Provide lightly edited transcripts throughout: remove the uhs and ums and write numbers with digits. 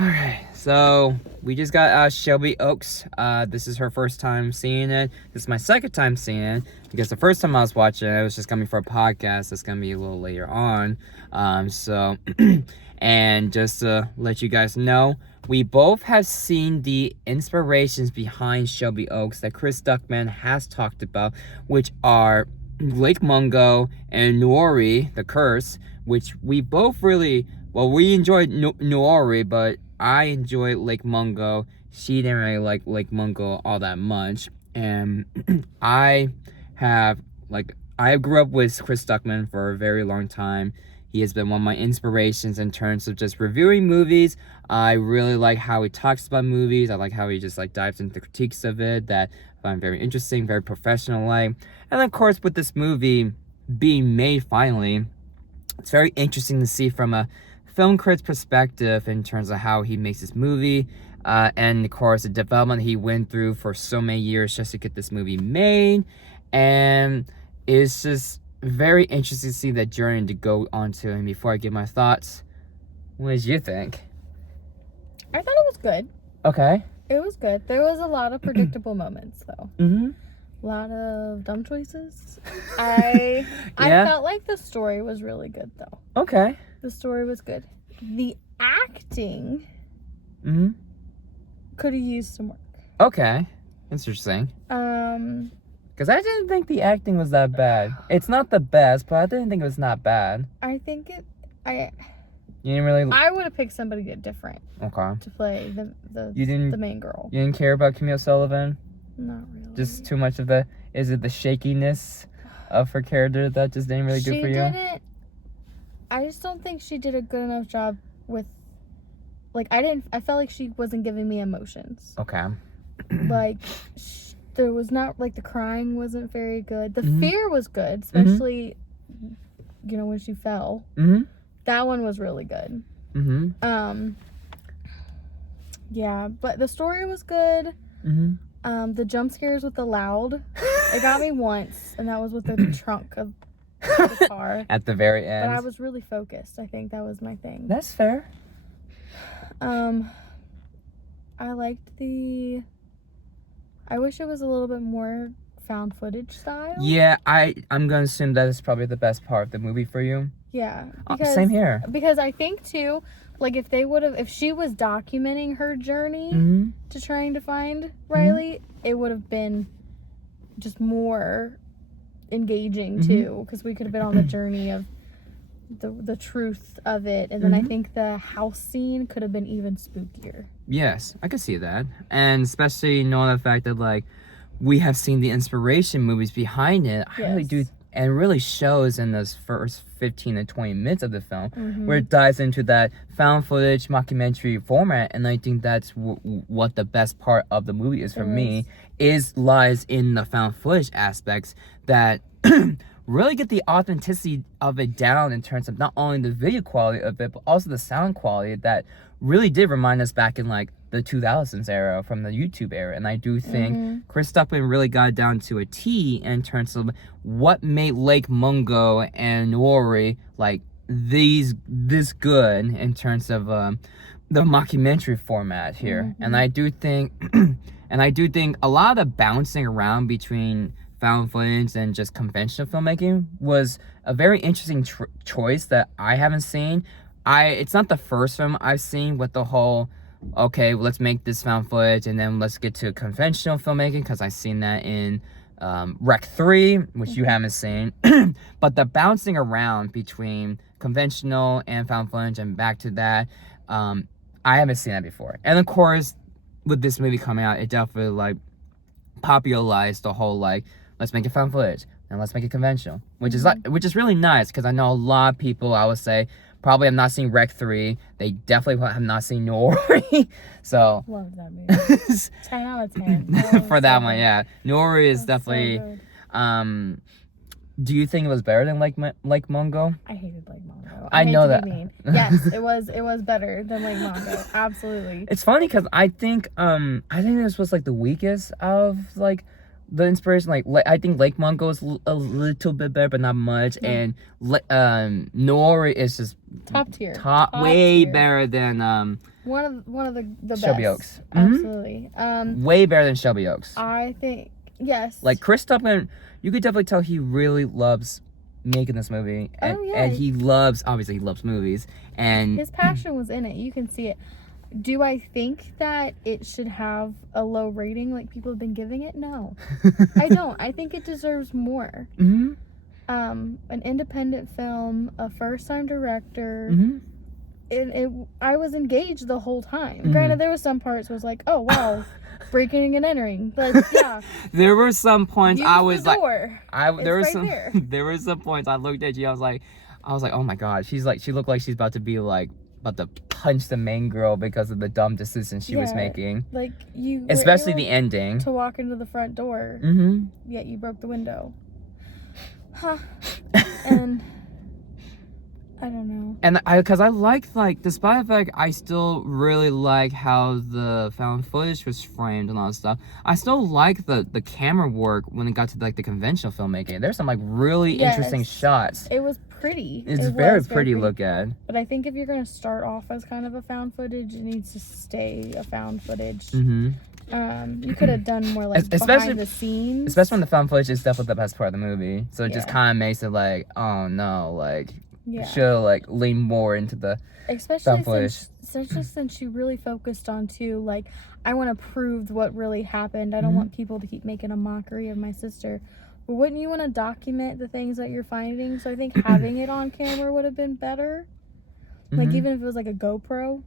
Alright, so we just got Shelby Oaks. This is her first time seeing it. This is my second time seeing it because the first time I was watching it was just coming for a podcast. It's gonna be a little later on. And just to let you guys know, we both have seen the inspirations behind Shelby Oaks that Chris Duckman has talked about, which are Lake Mungo and Nuori, The Curse, which we both really, well, we enjoyed Nuori, but I enjoyed Lake Mungo. She didn't really like Lake Mungo all that much. And I grew up with Chris Duckman for a very long time. He has been one of my inspirations in terms of just reviewing movies. I really like how he talks about movies. I like how he just dives into the critiques of it that I find very interesting, very professional-like. And of course, with this movie being made finally, it's very interesting to see from a film critic's perspective in terms of how he makes this movie. And of course, the development he went through for so many years just to get this movie made. And it's just very interesting to see that journey to go onto. And before I give my thoughts, what did you think? I thought it was good. Okay. It was good. There was a lot of predictable moments, though. Mm-hmm. A lot of dumb choices. I felt like the story was really good, though. Okay. The story was good. The acting could have used some work. Okay. Interesting. Because I didn't think the acting was that bad. It's not the best, but I didn't think it was not bad. I think You didn't really... I would have picked somebody different. Okay. To play the main girl. You didn't care about Camille Sullivan? Not really. Just too much of the... Is it the shakiness of her character that just didn't really do for you? I just don't think she did a good enough job with... I felt like she wasn't giving me emotions. Okay. There was not... the crying wasn't very good. The fear was good, especially, when she fell. Mm-hmm. That one was really good. Mm-hmm. Yeah, but the story was good. Mm-hmm. The jump scares with the loud, it got me once, and that was with the trunk of the car. At the very end. But I was really focused. I think that was my thing. That's fair. I liked I wish it was a little bit more found footage style. Yeah, I'm gonna assume that is probably the best part of the movie for you. Yeah. Same here. Because I think too, if she was documenting her journey to trying to find Riley, it would have been just more engaging too, because we could have been on the journey of the truth of it. And then I think the house scene could have been even spookier. Yes, I could see that. And especially knowing the fact that we have seen the inspiration movies behind it. I really do. And it really shows in those first 15 to 20 minutes of the film, where it dives into that found footage mockumentary format. And I think that's what the best part of the movie is for me, lies in the found footage aspects that really get the authenticity of it down in terms of not only the video quality of it, but also the sound quality that really did remind us back in the 2000s era from the YouTube era. And I do think Chris Duckman really got it down to a T in terms of what made Lake Mungo and Nuori this good in terms of the mockumentary format here. And I do think a lot of the bouncing around between found footage and just conventional filmmaking was a very interesting choice that I haven't seen. It's not the first film I've seen with the whole, okay, let's make this found footage and then let's get to conventional filmmaking, because I've seen that in Rec 3, which you haven't seen. But the bouncing around between conventional and found footage and back to that, I haven't seen that before. And of course, with this movie coming out, it definitely popularized the whole let's make it found footage and let's make it conventional, which is really nice, because I know a lot of people, I would say, probably have not seen Rec 3. They definitely have not seen Nuori. So love that movie. 10 out of 10. For that one, yeah. Nuori is definitely so do you think it was better than Lake Mungo? I hated Lake Mungo. I know that. Yes, it was better than Lake Mungo. Absolutely. It's funny because I think this was the weakest of the inspiration. I think Lake Mungo is a little bit better, but not much. And Nuori is just top tier, way better than One of the best. Shelby Oaks. Absolutely. Way better than Shelby Oaks. I think yes. Like Chris Tuckman, you could definitely tell he really loves making this movie, and, and he loves movies, and his passion was in it. You can see it. Do I think that it should have a low rating like people have been giving it? No, I don't. I think it deserves more. An independent film, a first-time director. I was engaged the whole time. Granted, there was some parts where it was like, oh wow, breaking and entering. But yeah, there were some points I was like, there were some points I looked at you. I was like, oh my god, she looked like she's about to punch the main girl because of the dumb decision she was making. Like you, especially the ending. To walk into the front door, yet you broke the window. Huh. And I don't know. And because I like despite the fact I still really like how the found footage was framed and all that stuff, I still like the camera work when it got to like the conventional filmmaking. There's some like really interesting shots. It was pretty. It's very pretty to look at. But I think if you're gonna start off as kind of a found footage, it needs to stay a found footage. You could have done more like behind the scenes. Especially when the found footage is definitely the best part of the movie. So it just kind of makes it like, oh no, like should like lean more into the found footage. Especially since you really focused on too, like, I want to prove what really happened. I don't want people to keep making a mockery of my sister. But wouldn't you want to document the things that you're finding? So I think having it on camera would have been better. Like, even if it was like a GoPro,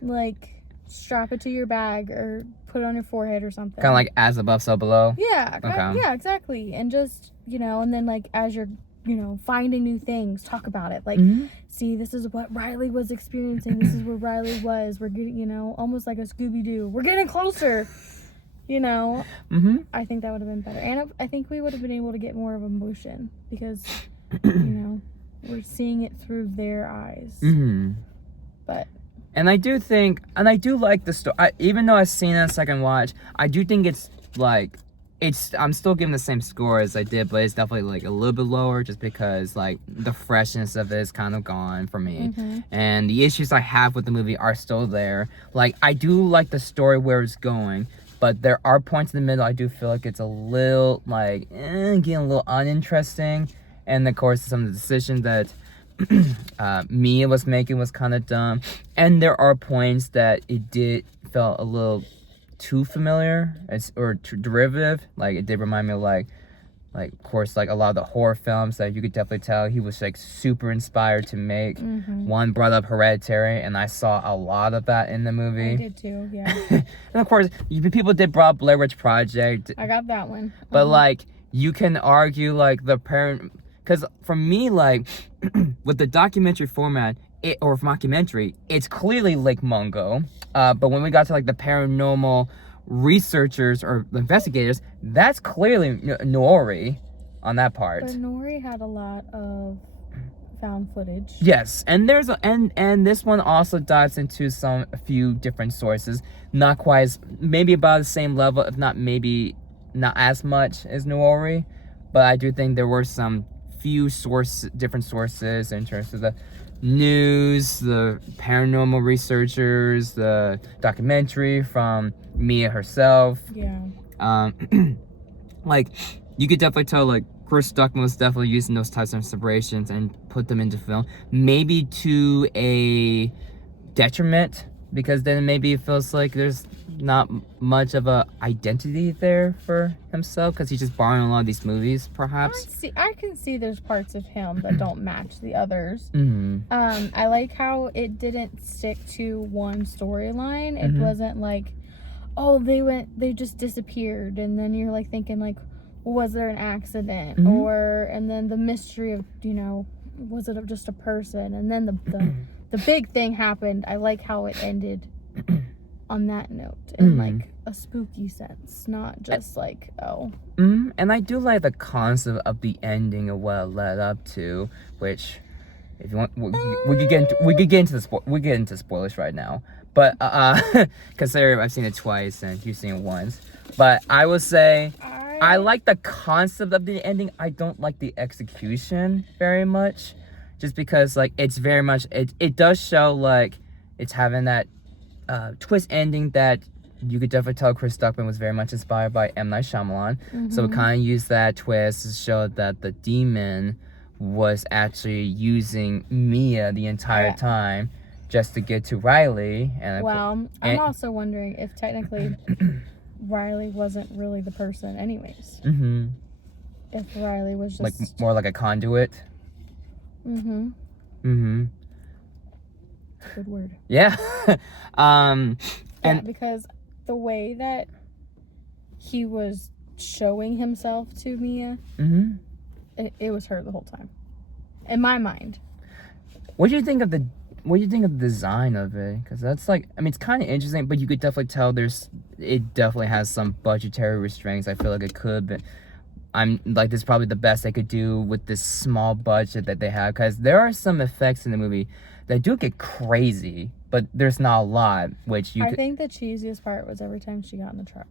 like strap it to your bag or put it on your forehead or something. Kind of like as above, so below. Yeah. Okay. Yeah, exactly. And just, and then like as you're finding new things, talk about it. Like, see, this is what Riley was experiencing. This is where Riley was. We're getting, almost like a Scooby-Doo. We're getting closer, I think that would have been better. And I think we would have been able to get more of emotion because, we're seeing it through their eyes. But. And I do like the story. Even though I've seen it on second watch, I do think it's like, I'm still giving the same score as I did, but it's definitely like a little bit lower just because like the freshness of it is kind of gone for me. And the issues I have with the movie are still there. Like, I do like the story where it's going, but there are points in the middle I do feel like it's a little like getting a little uninteresting. And of course some of the decisions that Mia was making was kind of dumb. And there are points that it felt a little too familiar or too derivative. Like, it did remind me of like of course like a lot of the horror films that you could definitely tell he was like super inspired to make. One brought up Hereditary, and I saw a lot of that in the movie. I did too, yeah. And of course people did bring up Blair Witch Project. I got that one. But like, you can argue like the parent, because for me, like with the documentary format, or mockumentary, it's clearly Lake Mungo. But when we got to like the paranormal researchers or investigators, that's clearly Nori on that part. But Nori had a lot of found footage. Yes, and there's and this one also dives into a few different sources, not quite maybe about the same level, if not maybe not as much as Nori, but I do think there were some few different sources in terms of the news, the paranormal researchers, the documentary from Mia herself. Like, you could definitely tell like Chris Stuckman was definitely using those types of inspirations and put them into film, maybe to a detriment, because then maybe it feels like there's not much of a identity there for himself because he's just borrowing a lot of these movies, perhaps. I can see there's parts of him that don't match the others. I like how it didn't stick to one storyline. It wasn't like, oh, they just disappeared, and then you're like thinking like, was there an accident, and then the mystery of was it just a person, and then the big thing happened. I like how it ended on that note, in like a spooky sense, not just like, oh. And I do like the concept of the ending of what it led up to, which, if you want, we could get into spoilers right now, but considering I've seen it twice and you've seen it once, but I would say I like the concept of the ending. I don't like the execution very much, just because like it's very much it does show like it's having that twist ending that you could definitely tell Chris Stuckman was very much inspired by M. Night Shyamalan. So it kind of used that twist to show that the demon was actually using Mia the entire time just to get to Riley. And well, I'm also wondering if technically Riley wasn't really the person anyways. If Riley was just... like more like a conduit. Good word. Yeah. Yeah, because the way that he was showing himself to Mia, it was her the whole time. In my mind. What do you think of the design of it? Because that's like, I mean, it's kind of interesting, but you could definitely tell it definitely has some budgetary restraints. I feel like it could, but I'm like, this is probably the best they could do with this small budget that they have. Because there are some effects in the movie that do get crazy, but there's not a lot, which I think the cheesiest part was every time she got in the truck.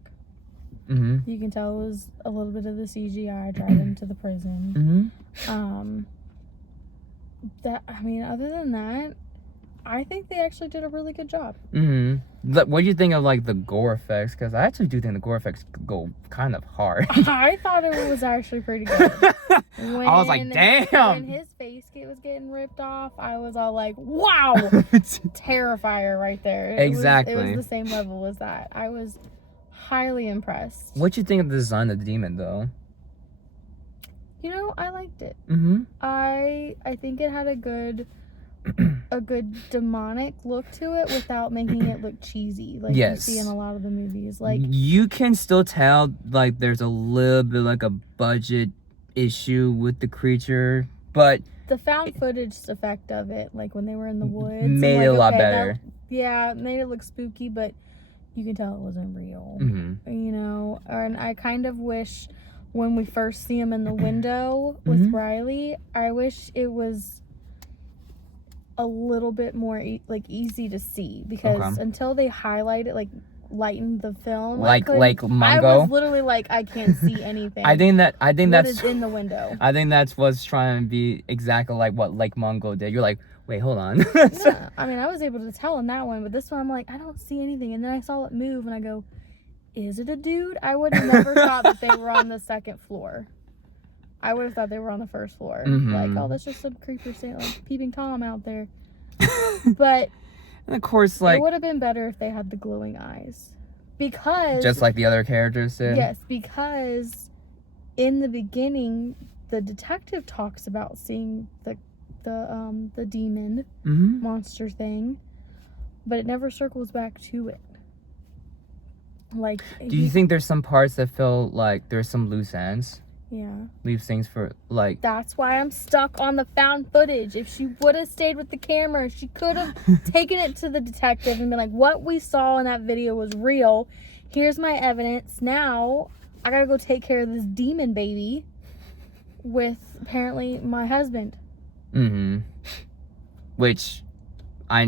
You can tell it was a little bit of the CGI driving to the prison. Other than that, I think they actually did a really good job. What do you think of like the gore effects? Because I actually do think the gore effects go kind of hard. I thought it was actually pretty good. I was like, damn. When his face was getting ripped off, I was all like, wow. Terrifier right there. Exactly. It was the same level as that. I was highly impressed. What do you think of the design of the demon, though? You know, I liked it. I think it had a good demonic look to it without making it look cheesy, like you see in a lot of the movies. Like, you can still tell like there's a little bit like a budget issue with the creature, but the found footage effect of it, like when they were in the woods, made it a lot better. It made it look spooky, but you can tell it wasn't real. You know, and I kind of wish when we first see him in the window with Riley, I wish it was a little bit more easy to see, because until they highlight it, like lighten the film, like Mungo, I was literally like, I can't see anything. I think that's is in the window. I think that's what's trying to be exactly like what Lake Mungo did. You're like, wait, hold on. Yeah, I mean, I was able to tell in that one, but this one I'm like, I don't see anything, and then I saw it move, and I go, is it a dude? I would have never thought that they were on the second floor. I would have thought they were on the first floor. Like, oh, that's just some creeper saying, like, peeping Tom out there. But and of course, like, it would have been better if they had the glowing eyes, because just like the other characters did. Yes, because in the beginning, the detective talks about seeing the demon monster thing, but it never circles back to it. Like, do you think there's some parts that feel like there's some loose ends? Yeah. Leaves things for, like... That's why I'm stuck on the found footage. If she would have stayed with the camera, she could have taken it to the detective and been like, what we saw in that video was real. Here's my evidence. Now, I gotta go take care of this demon baby with, apparently, my husband. Which...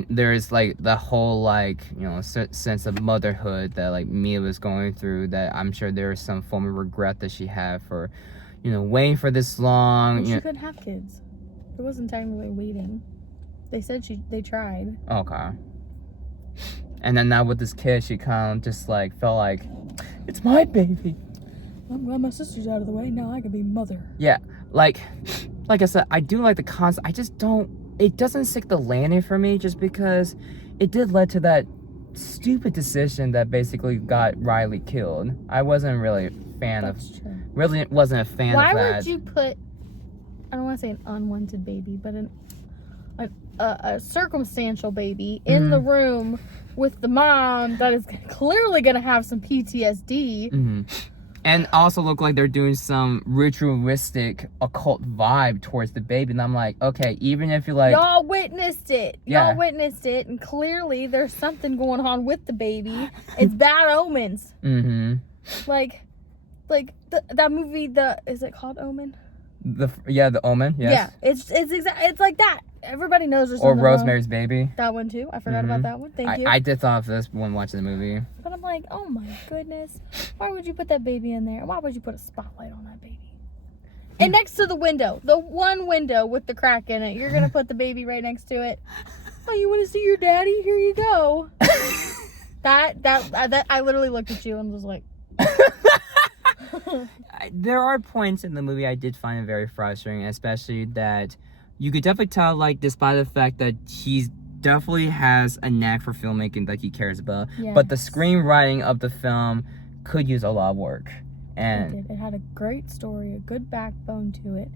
there's like the whole like, you know, sense of motherhood that like Mia was going through, that I'm sure there was some form of regret that she had for, you know, waiting for this long. Well, she couldn't have kids. It wasn't technically waiting. They said they tried. Okay. And then now with this kid, she kind of just like felt like, it's my baby. I'm glad my sister's out of the way. Now I can be mother. Yeah, like I said, I do like the concept. I just don't. It doesn't stick the landing for me, just because it did lead to that stupid decision that basically got Riley killed. I wasn't really a fan of. True. Really wasn't a fan of that. Why would you put? I don't want to say an unwanted baby, but a circumstantial baby in the room with the mom that is clearly going to have some PTSD. And also look like they're doing some ritualistic occult vibe towards the baby. And I'm like, okay, even if you're like... Y'all witnessed it. Y'all witnessed it. And clearly there's something going on with the baby. It's bad omens. Like that movie, is it called Omen? The Omen, yes. Yeah, it's like that. Everybody knows there's or Rosemary's Baby. That one too. I forgot about that one. Thank you. I did thought of this when watching the movie. But I'm like, oh my goodness. Why would you put that baby in there? Why would you put a spotlight on that baby? And next to the window, the one window with the crack in it, you're going to put the baby right next to it? Oh, you want to see your daddy? Here you go. that I literally looked at you and was like. There are points in the movie I did find it very frustrating, especially that you could definitely tell, like, despite the fact that he's definitely has a knack for filmmaking that he cares about, Yes. but the screenwriting of the film could use a lot of work. And It had a great story, a good backbone to it.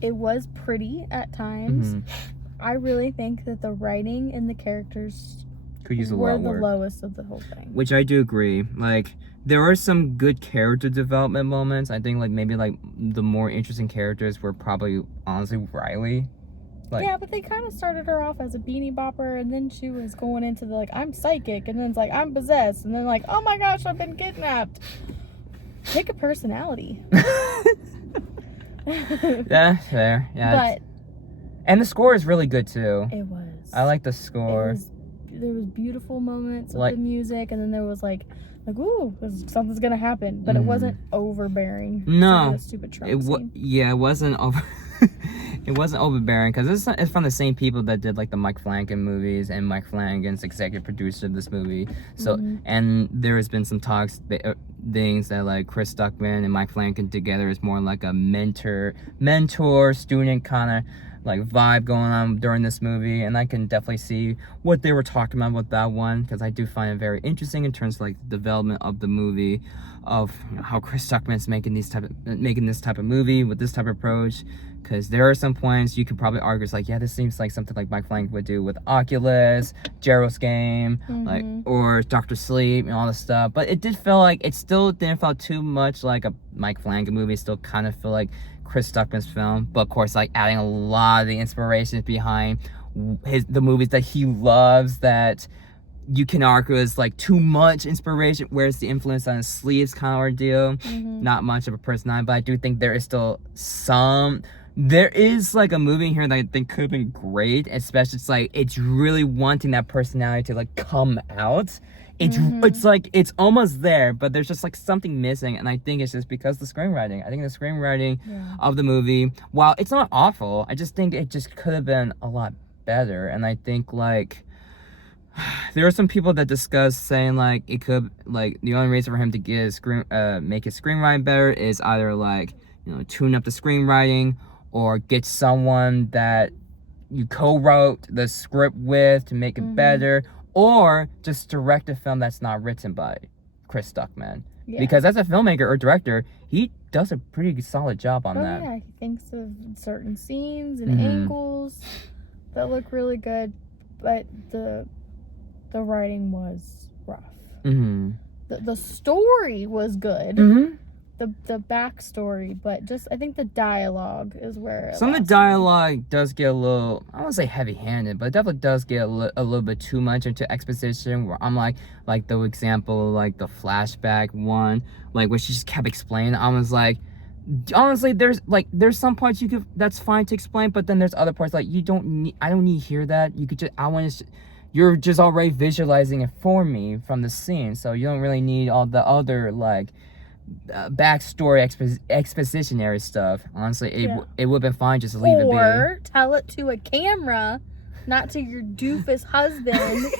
It was pretty at times. I really think that the writing and the characters could use a were lot of the work. lowest of the whole thing. Which I do agree. Like, there are some good character development moments. I think, like, maybe, like, the more interesting characters were probably, honestly, Riley. Like, yeah, but they kind of started her off as a beanie bopper, and then she was going into the, like, I'm psychic, and then it's like, I'm possessed, and then, like, oh my gosh, I've been kidnapped. Pick a personality. yeah, fair. Yeah. But and the score is really good, too. it was. I like the score. There was beautiful moments with Like- the music, and then there was, like, ooh, something's gonna happen, but it wasn't overbearing. No, Like a stupid Trump scene. it wasn't over. It wasn't overbearing because it's from the same people that did like the Mike Flanagan movies, and Mike Flanagan's executive producer of this movie. So and there has been some talks things that like Chris Stuckman and Mike Flanagan together is more like a mentor student kind of like vibe going on during this movie, and I can definitely see what they were talking about with that one, because I do find it very interesting in terms of like the development of the movie, of how Chris Stuckman's making this type of movie with this type of approach. Because there are some points you could probably argue, it's like, yeah, this seems like something like Mike Flanagan would do with Oculus, Gerald's Game, like, or Dr. Sleep and all this stuff. But it did feel like, it still didn't feel too much like a Mike Flanagan movie. It still kind of feel like Chris Stuckman's film. But of course, like, adding a lot of the inspirations behind the movies that he loves, that you can argue is like too much inspiration. Where's the influence on his sleeves kind of ordeal? Not much of a personality, but I do think there is still some. There is like a movie in here that I think could have been great, especially it's like it's really wanting that personality to like come out. It's like it's almost there, but there's just like something missing, and I think it's just because the screenwriting. I think the screenwriting of the movie, while it's not awful, I just think it just could have been a lot better. And I think like there are some people that discuss saying like it could, like, the only reason for him to get make his screenwriting better is either like, you know, tune up the screenwriting, or get someone that you co-wrote the script with to make it better, or just direct a film that's not written by Chris Stuckman. Because as a filmmaker or director, he does a pretty solid job on that. Yeah, he thinks of certain scenes and angles that look really good, but the writing was rough. The story was good. The backstory, but just I think the dialogue is where some of the dialogue does get a little, I won't say heavy-handed, but it definitely does get a little bit too much into exposition, where I'm like the example, like the flashback one, like where she just kept explaining. I was like, honestly, there's some parts that's fine to explain, but then there's other parts like I don't need to hear that. You could just, you're just already visualizing it for me from the scene, so you don't really need all the other like backstory expositionary stuff. Honestly, it would have been fine just to leave it be. Or tell it to a camera, not to your doofus husband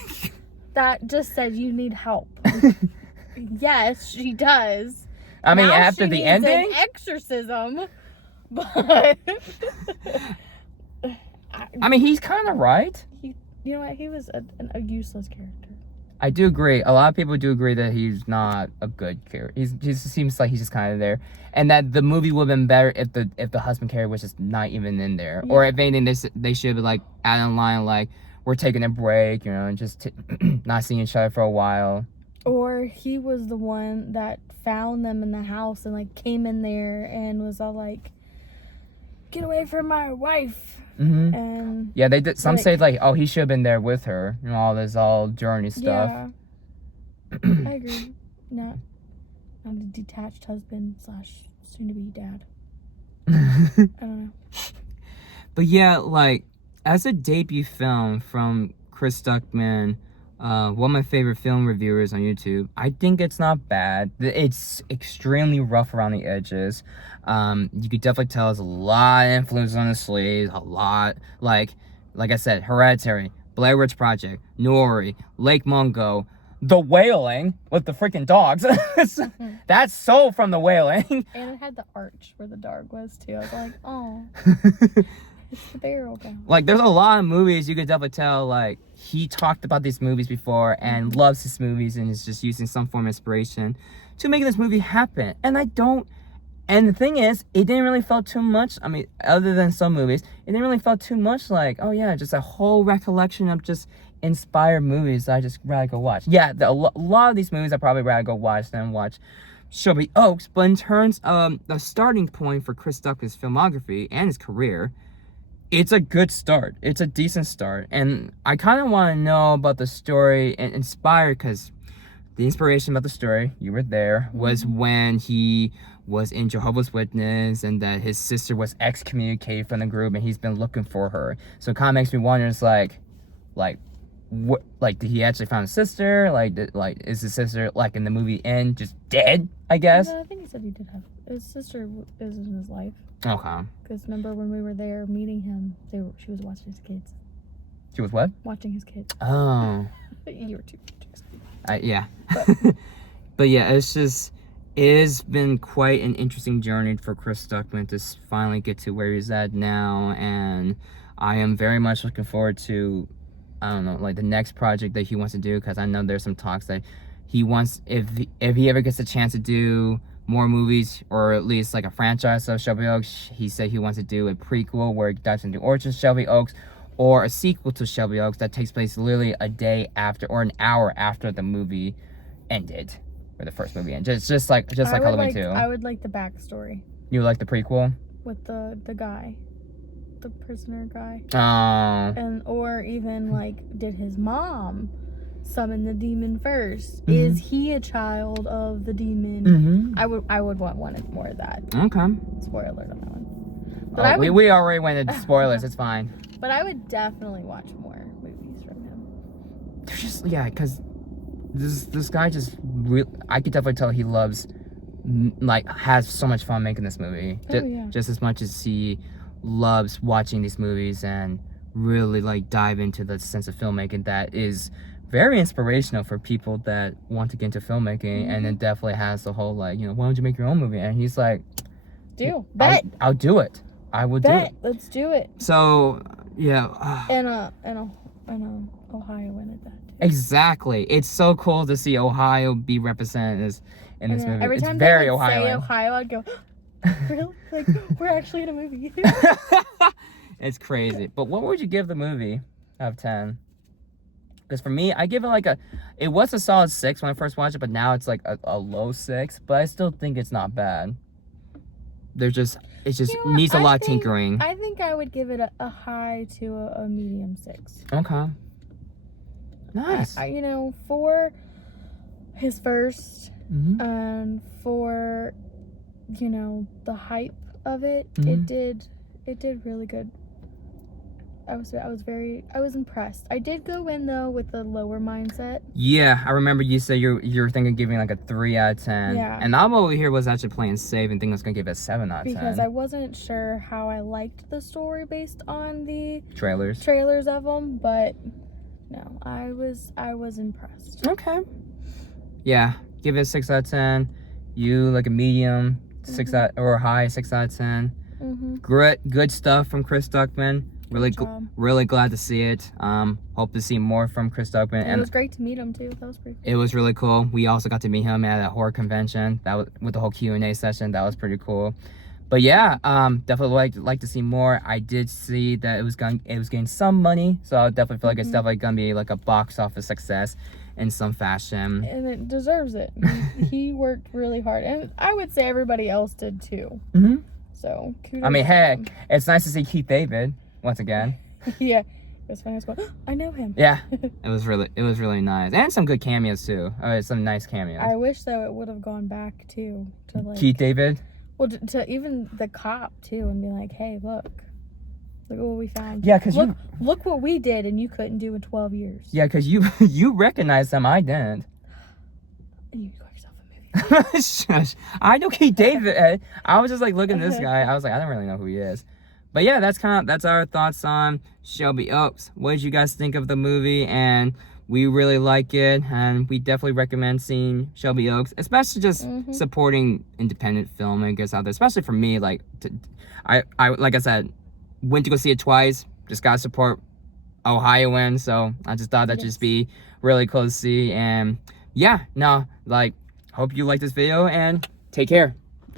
that just said you need help. Yes, she does. I mean, now after the ending, an exorcism, but I mean, he's kind of right. You know what? He was a useless character. I do agree. A lot of people do agree that he's not a good character. He just seems like he's just kind of there, and that the movie would have been better if the husband character was just not even in there, or if anything, they should be like adding a line like, we're taking a break, you know, and just not seeing each other for a while. Or he was the one that found them in the house and like came in there and was all like, "Get away from my wife." And yeah, they did. Some say like, oh, he should have been there with her, and all this journey stuff. Yeah, I agree. Not a detached husband / soon to be dad. I don't know. But yeah, like as a debut film from Chris Stuckman, one of my favorite film reviewers on YouTube, I think it's not bad. It's extremely rough around the edges. You could definitely tell there's a lot of influence on the sleeves, a lot. Like I said, Hereditary, Blair Witch Project, Nori, Lake Mungo, The Wailing with the freaking dogs. That's so from The Wailing. And it had the arch where the dog was too. I was like, oh, it's the barrel down. Like, there's a lot of movies you could definitely tell, like, he talked about these movies before and loves his movies and is just using some form of inspiration to make this movie happen. And the thing is, it didn't really feel too much. I mean, other than some movies, it didn't really feel too much like, oh yeah, just a whole recollection of just inspired movies that I just rather go watch. Yeah, a lot of these movies I probably rather go watch than watch Shelby Oaks. But in terms of the starting point for Chris Ducker's filmography and his career, it's a good start. It's a decent start. And I kind of want to know about the story and inspired, because the inspiration about the story, you were there, was when he was in Jehovah's Witness and that his sister was excommunicated from the group and he's been looking for her. So it kind of makes me wonder, it's like what, like, did he actually find his sister? Like, is his sister, like, in the movie end, just dead, I guess? No, I think he said he did have, his sister is in his life. Okay. Because remember when we were there meeting him, she was watching his kids. She was what? Watching his kids. Oh. You were too excited. Yeah. But yeah, it has been quite an interesting journey for Chris Stuckman to finally get to where he's at now, and I am very much looking forward to, I don't know, like the next project that he wants to do, because I know there's some talks that he wants, if he ever gets a chance to do more movies, or at least like a franchise of Shelby Oaks, he said he wants to do a prequel where it dives into origins of Shelby Oaks, or a sequel to Shelby Oaks that takes place literally a day after or an hour after the movie ended, or the first movie ended. Just like Halloween 2. I would like the backstory. You like the prequel? With the guy. The prisoner guy. Oh. Or even like, did his mom summon the demon first? Is he a child of the demon? I would want more of that. Okay. Spoiler alert on that one. But we already went into spoilers. It's fine. But I would definitely watch more movies from him. They're just, yeah, because this guy just I could definitely tell he loves, like, has so much fun making this movie. Just as much as he loves watching these movies and really, like, dive into the sense of filmmaking that is very inspirational for people that want to get into filmmaking. And it definitely has the whole, like, you know, why don't you make your own movie? And he's like, bet. I'll do it. I would do it. Let's do it. So yeah. And Ohio went at that. Exactly. It's so cool to see Ohio be represented in this movie. Every time it's very they would Ohio. say Ohio, I'd go, really? Like, we're actually in a movie. It's crazy. But what would you give the movie out of 10? Because for me, I give it it was a solid 6 when I first watched it, but now it's like a low 6. But I still think it's not bad. It just needs a lot of tinkering. I think I would give it a high to a medium 6. Okay. Nice. For his first, and for, the hype of it, it did really good. I was impressed. I did go in though with the lower mindset. Yeah, I remember you said you're thinking of giving like a 3 out of 10. Yeah. And I'm over here was actually playing safe and thinking I was gonna give it a 7 out of 10. Because I wasn't sure how I liked the story based on the trailers of them, but no, I was impressed. Okay. Yeah, give it a 6 out of 10. You like a medium 6 out or a high 6 out of 10. Good stuff from Chris Stuckman. Really glad to see it. Hope to see more from Chris Stuckman. And it was great to meet him too. That was pretty cool. It was really cool. We also got to meet him at a horror convention. That was with the whole Q&A session. That was pretty cool. But yeah, definitely like to see more. I did see that it was getting some money, so I definitely feel like it's definitely gonna be like a box office success in some fashion. And it deserves it. He worked really hard, and I would say everybody else did too. So kudos. I mean, hey, it's nice to see Keith David once again. Yeah, it was funny. I know him. Yeah, it was really nice, and some good cameos too. Some nice cameos. I wish though it would have gone back too to like Keith David. Well, to even the cop too, and be like, hey, look what we found. Yeah, because look what we did, and you couldn't do in 12 years. Yeah, because you recognized them, I didn't. You got yourself a movie. Shush. I know Keith David. I was just like looking at this guy. I was like, I don't really know who he is. But yeah, that's our thoughts on Shelby Oaks. What did you guys think of the movie? And we really like it, and we definitely recommend seeing Shelby Oaks, especially just supporting independent filmmakers out there. Especially for me, like I like I said, went to go see it twice. Just gotta support Ohioans, so I just thought that'd just be really cool to see. And yeah, no, like, hope you like this video and take care.